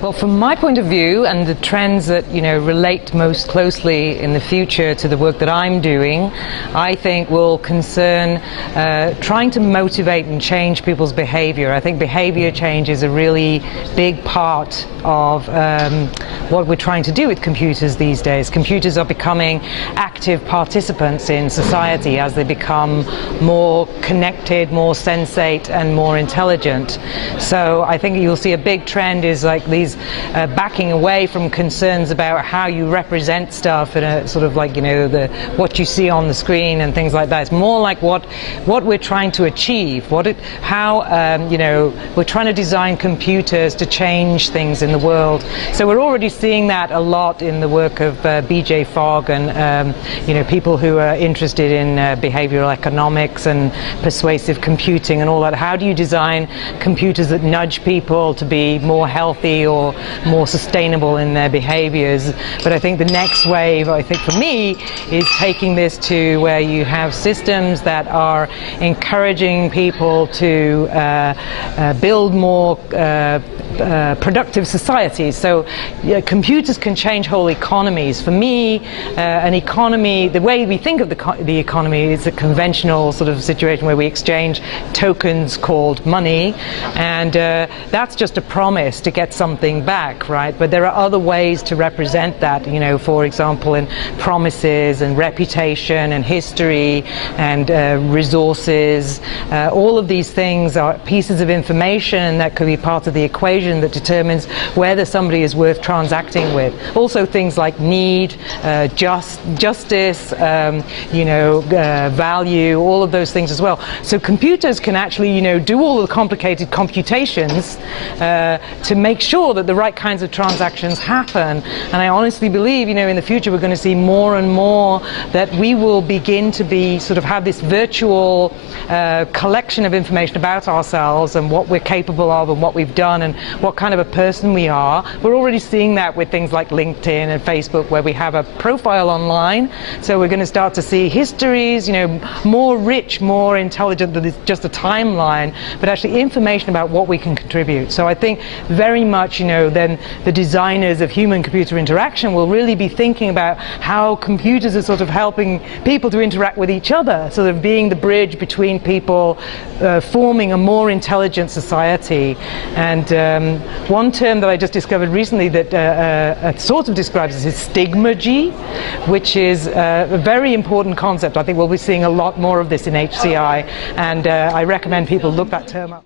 Well, from my point of view, and the trends that relate most closely in the future to the work that I'm doing, I think will concern trying to motivate and change people's behavior. I think behavior change is a really big part of what we're trying to do with computers these days. Computers are becoming active participants in society as they become more connected, more sensate, and more intelligent. So I think you'll see a big trend is like these backing away from concerns about how you represent stuff in a sort of like what you see on the screen and things like that. It's more like what we're trying to achieve, how we're trying to design computers to change things in the world. So we're already seeing that a lot in the work of B.J. Fogg and people who are interested in behavioral economics and persuasive computing and all that. How do you design computers that nudge people to be more healthy or more sustainable in their behaviors? But I think the next wave, I think for me, is taking this to where you have systems that are encouraging people to build more productive societies. So computers can change whole economies. For me, an economy, the way we think of the economy is a conventional sort of situation where we exchange tokens called money, and that's just a promise to get something back, right? But there are other ways to represent that, for example, in promises and reputation and history and resources. All of these things are pieces of information that could be part of the equation that determines whether somebody is worth transacting with. Also things like need, justice, value, all of those things as well. So computers can actually, do all the complicated computations to make sure that the right kinds of transactions happen. And I honestly believe, in the future we're going to see more and more that we will begin to be have this virtual collection of information about ourselves and what we're capable of and what we've done and what kind of a person we are. We're already seeing that with things like LinkedIn and Facebook, where we have a profile online. So we're going to start to see histories, more rich, more intelligent than just a timeline, but actually information about what we can contribute. So I think very much, then the designers of human-computer interaction will really be thinking about how computers are helping people to interact with each other, being the bridge between people, forming a more intelligent society. And one term that I just discovered recently that sort of describes this is stigmagy, which is a very important concept. I think we'll be seeing a lot more of this in HCI, and I recommend people look that term up.